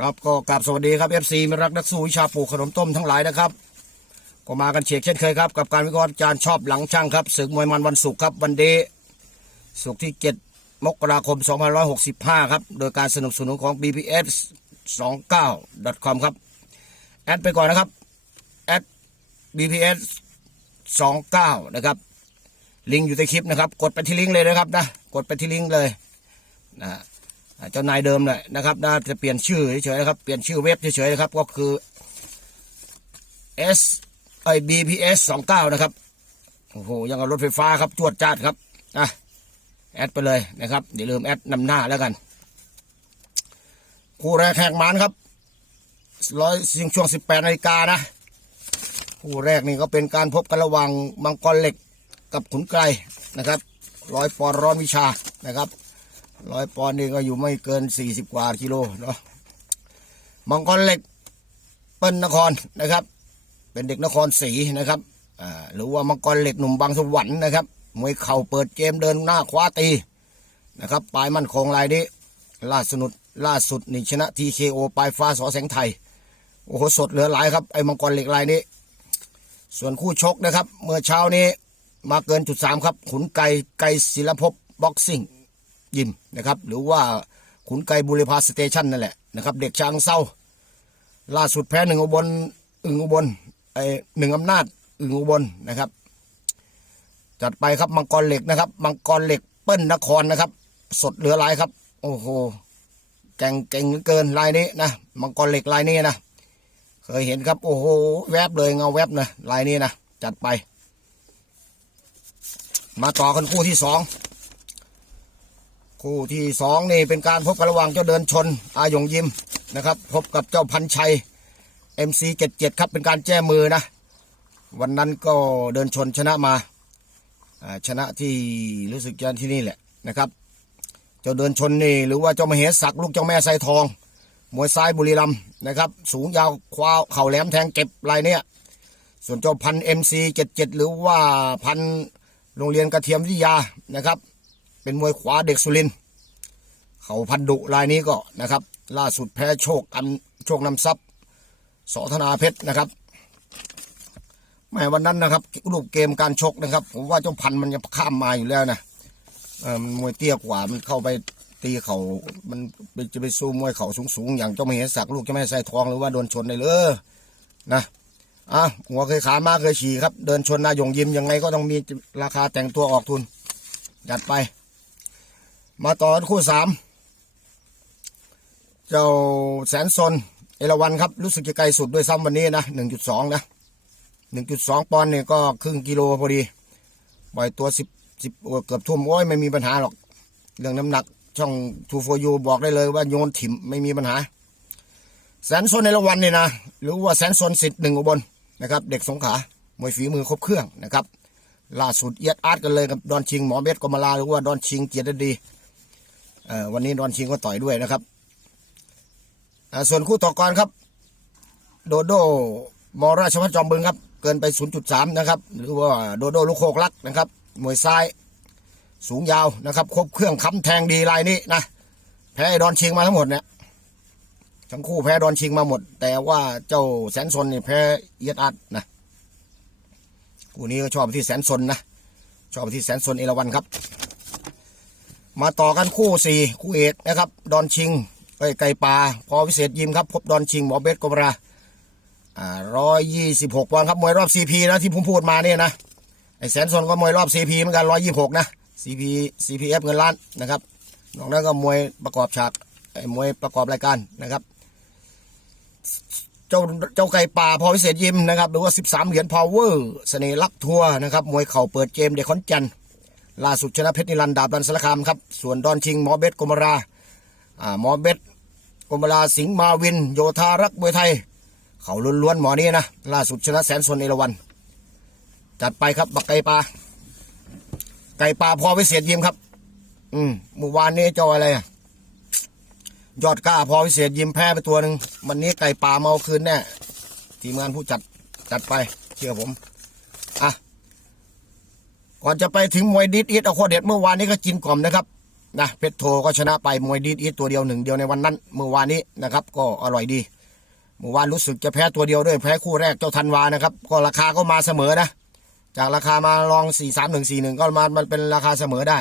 ครับก็กราบสวัสดีครับ FC มิตรรักนักสู้วิชาปลูกขนมต้มทั้งหลายนะครับ ก็มากันเฉียกเช่นเคยครับ กับการวิเคราะห์จารย์ชอบหลังช่างครับศึกมวยมันวันศุกร์ครับวันเดย์ศุกร์ที่ 7 มกราคม 2565 ครับ โดยการสนับสนุนของ BPS 29 com ครับ แอดไปก่อนนะครับแอด BPS 29 นะครับ ลิงก์อยู่ในคลิปนะครับ กดไปที่ลิงก์เลยนะครับนะ กดไปที่ลิงก์เลยนะ เจ้านายเดิมเลยนะครับน่าจะเปลี่ยนชื่อเฉยๆนะครับ เปลี่ยนชื่อเว็บเฉยๆนะครับ ก็คือ S ไอ BPS สองเก้านะครับ โอ้โห ยังกับรถไฟฟ้าครับ จวดจ้าดครับ อะ แอดไปเลยนะครับ อย่าลืมแอดนำหน้าแล้วกัน คู่แรกแข่งมันครับร้อยสิงช่วงสิบแปดนาฬิกานะ คู่แรกนี่ก็เป็นการพบกันระหว่างมังกรเหล็กกับขุนไกรนะครับ ร้อยปอนร้อนวิชานะครับ ร้อยปอนด์นี่ก็อยู่ไม่เกินสี่สิบกว่ากิโลเนาะมังกรเหล็กเปิ้ลนครนะครับ เป็นเด็กนครศรีนะครับอ่าหรือว่ามังกรเหล็กหนุ่มบางสวรรค์นะครับมวยเข่าเปิดเกมเดินหน้าคว้าตีนะครับปลายมั่นคงรายนี้ล่าสุดล่าสุดนี่ชนะทีเคโอปลายฟ้าสอแสงไทยโอ้โหสดเหลือหลายครับไอ้มังกรเหล็กรายนี้ ส่วนคู่ชกนะครับ เมื่อเช้านี้มาเกินจุดสามครับ ขุนไก่ไก่ศิลภพบ็อกซิ่ง ยิมนะครับหรือว่าขุนไกบุรพาสเตชันนั่นแหละนะครับเด็กช้างเศร้า ล่าสุดแพ้หนึ่งอุบลอึงอุบลไอหนึ่งอำนาจอึงอุบลนะครับ จัดไปครับมังกรเหล็กนะครับมังกรเหล็กเปิ้ลนครนะครับ สดเหลือหลายครับ โอ้โหแก่งเก่งเหลือเกินลายนี้นะมังกรเหล็กลายนี้นะเคยเห็นครับโอ้โหแวบเลยเงาแวบนะลายนี้นะจัดไป มาต่อกันคู่ที่สอง คู่ที่สองนี่เป็นการพบกันระหว่างเจ้าเดินชน อาหยงยิมนะครับ พบกับเจ้าพันชัย MC77 ครับเป็นการแจ้มือนะ วันนั้นก็เดินชนชนะมาชนะที่รู้สึกจะที่นี่แหละนะครับ เจ้าเดินชนนี่หรือว่าเจ้ามเหศักดิ์ลูกเจ้าแม่ไซทอง มวยซ้ายบุรีรัมนะครับ สูงยาวคว้าเข่าแหลมแทงเก็บลายเนี้ยส่วนเจ้าพัน MC77 หรือว่าพันโรงเรียนกระเทียมวิทยานะครับ เป็นมวยขวาเด็กสุรินเขาพันดุรายนี้ก็นะครับ ล่าสุดแพ้โชคอันโชคนำทรัพย์สธนาเพชรนะครับแม่วันนั้นนะครับรูปเกมการชกนะครับ ผมว่าเจ้าพันมันจะข้ามมาอยู่แล้วนะเออมันมวยเตี้ยกว่ามันเข้าไปตีเขามันจะไปสู้มวยเขาสูงๆอย่างเจ้ามเหศักดิ์ลูกเจ้าแม่ใส่ทองหรือว่าโดนชนได้เลยนะอะหัวเคยขามาเคยฉี่ครับ เดินชนนายงยิ้มยังไงก็ต้องมีราคาแต่งตัวออกทุนจัดไป มาต่อคู่สามเจ้าแสนซนเอราวันครับ รู้สึกจะไกลสุดด้วยซ้ำวันนี้นะหนึ่งจุดสองนะหนึ่งจุดสองปอนด์เนี่ยก็ครึ่งกิโลพอดีปล่อยตัวสิบสิบเกือบทุ่มโอ้ยไม่มีปัญหาหรอก เรื่องน้ำหนักช่องทูโฟยูบอกได้เลยว่าโยนถิ่มไม่มีปัญหา แสนซนเอราวันเนี่ยนะหรือว่าแสนซนสิทธิ์หนึ่งอุบลนะครับ เด็กสงขามวยฝีมือครบเครื่องนะครับล่าสุดเอียดอาร์ตกันเลยกับดอนชิงหมอเบสกมาลาหรือว่าดอนชิงเกียรติดี วันนี้ดอนชิงก็ต่อยด้วยนะครับส่วนคู่ต่อกรครับ โดโดมอราชวัฒน์จอมบึงครับ เกินไป 0.3 นะครับ หรือว่าโดโดลูกโคกลักนะครับ มวยซ้ายสูงยาวนะครับครบเครื่องค้ำแทงดีลายนี้นะแพ้ดอนชิงมาทั้งหมดเนี่ยทั้งคู่แพ้ดอนชิงมาหมด แต่ว่าเจ้าแสนซนนี่แพ้เอียดอาร์ตนะคู่นี้ก็ชอบไปที่แสนสนนะชอบไปที่แสนสนเอราวันครับ มาต่อกันคู่สี่คู่เอกนะครับ ดอนชิงไอ้ไก่ป่าพอวิเศษยิมครับ พบดอนชิงหมอเบสกบราอ่าร้อยยี่สิบหกปอนด์ครับมวยรอบซีพีนะที่ผมพูดมาเนี่ยนะไอแสนสนก็มวยรอบซีพีเหมือนกันร้อยยี่หกนะซีพีซีพีเอฟเงินล้านนะครับนอกนั้นก็มวยประกอบฉากไอ้มวยประกอบรายการนะครับ เจ้าเจ้าไก่ป่าพอวิเศษยิมนะครับหรือว่า13เหรียญพาวเวอร์เสน่ห์ลักทัวร์นะครับมวยเข่าเปิดเกมเด็กขอนแก่น ล่าสุดชนะเพชรนิรันดาบดันสารคามครับ ส่วนดอนชิงหมอเบสกมราอ่าหมอเบสกมราสิงห์มาวิน โยธารักมวยไทย เขาล้วนๆหมอนี้นะ ล่าสุดชนะแสนสนเอราวัน จัดไปครับบักไก่ป่าไก่ป่าพอวิเศษยิมครับ อืมเมื่อวานนี้จ้าอะไรอะยอดกล้าพอวิเศษยิมแพ้ไปตัวหนึ่งวันนี้ไก่ป่าเมาคืนแน่ทีมงานผู้จัดจัดไปเชื่อผมอะ ก่อนจะไปถึงมวยดิดอิดเอาข้อเด็ดเมื่อวานนี้ก็กินกล่อมนะครับนะเพชรโทก็ชนะไปมวยดีดอีทตัวเดียวหนึ่งเดียวในวันนั้นเมื่อวานนี้นะครับ ก็อร่อยดีเมื่อวานรู้สึกจะแพ้ตัวเดียวด้วยแพ้คู่แรกเจ้าธันวานะครับ ก็ราคาก็มาเสมอนะ จากราคามาลองสี่สามหนึ่งสี่หนึ่งก็มามันเป็นราคาเสมอได้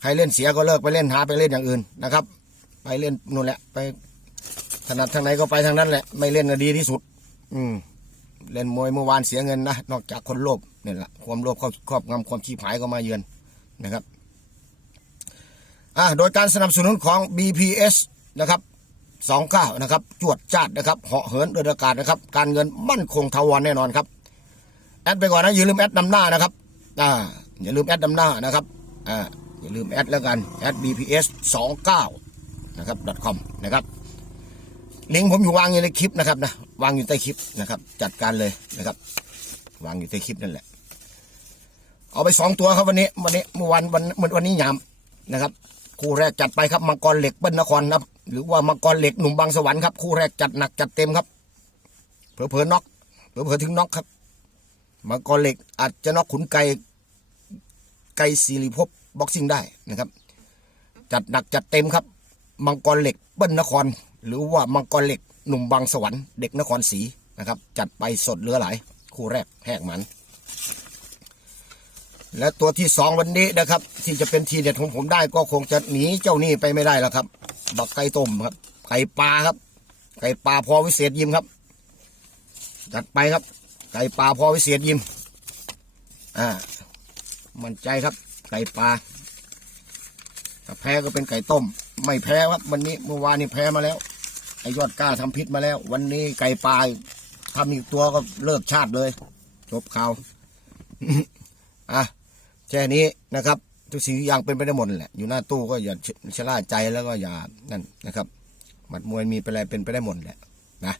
ใครเล่นเสียก็เลิกไปเล่นหาไปเล่นอย่างอื่นนะครับ ไปเล่นนู่นแหละไปถนัดทางไหนก็ไปทางนั้นแหละ ไม่เล่นก็ดีที่สุด อืม เล่นมวยเมื่อวานเสียเงินนะนอกจากคนโลภเนี่ยแหละความโลภครอบครอบงำความขี้ผายก็มาเยือนนะครับอ่าโดยการสนับสนุนของ BPS นะครับสองเก้านะครับ จวดจาดนะครับเหาะเหินเดินอากาศนะครับ การเงินมั่นคงทวารแน่นอนครับ แอดไปก่อนนะอย่าลืมแอดนำหน้านะครับอ่าอย่าลืมแอดนำหน้านะครับอ่าอย่าลืมแอดแล้วกันแอด BPS สองเก้านะครับ .com นะครับลิงก์ผมอยู่วางอยู่ในคลิปนะครับนะ วางอยู่ใต้คลิปนะครับ จัดการเลยนะครับ วางอยู่ใต้คลิปนั่นแหละ เอาไปสองตัวครับวันนี้ วันนี้เมื่อวันวันเมื่อวันนี้ยามนะครับ คู่แรกจัดไปครับมังกรเหล็กเบิ้ลนครนะครับ หรือว่ามังกรเหล็กหนุ่มบางสวรรค์ครับคู่แรกจัดหนักจัดเต็มครับ เผลอเผลอน็อกเผลอเผลอถึงน็อกครับมังกรเหล็กอาจจะน็อกขุนไก่ไก่สิริภพบ็อกซิ่งได้นะครับ จัดหนักจัดเต็มครับ มังกรเหล็กเบิ้ลนคร หรือว่ามังกรเหล็ก หนุ่มบางสวรรค์เด็กนครศรีนะครับ จัดไปสดเหลือหลาย คู่แรกแหกหมัน และตัวที่สองวันนี้นะครับ ที่จะเป็นทีเด็ดของผมได้ก็คงจะหนีเจ้านี่ไปไม่ได้แล้วครับบักไก่ต้มครับไก่ปลาครับ ไก่ปลาพอวิเศษยิมครับ จัดไปครับ ไก่ปลาพอวิเศษยิมอ่ามั่นใจครับไก่ปลาถ้าแพ้ก็เป็นไก่ต้ม ไม่แพ้ครับวันนี้เมื่อวานนี้แพ้มาแล้ว ไอยอดกล้าทำพิษมาแล้ว วันนี้ไก่ปลาทำอีกตัวก็เลิกชาติเลย จบข่าวอะแค่นี้นะครับ ทุกสิ่งทุกอย่างเป็นไปได้หมดแหละ อยู่หน้าตู้ก็อย่าชะล่าใจแล้วก็อย่านั่นนะครับหมัดมวยมีไปอะไรเป็นไปได้หมดแหละนะ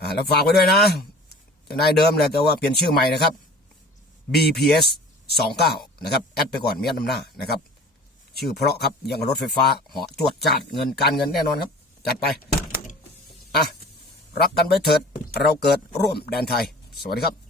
อ่าแล้วฝากไว้ด้วยนะจะนายเดิมแหละแต่ว่าเปลี่ยนชื่อใหม่นะครับ BPS 29นะครับแอดไปก่อนเมีแอดนำหน้านะครับ ชื่อเพราะครับยังรถไฟฟ้าเหาะจวดจัดเงินการเงินแน่นอนครับ จัดไป รักกันไว้เถิด เราเกิดร่วมแดนไทย สวัสดีครับ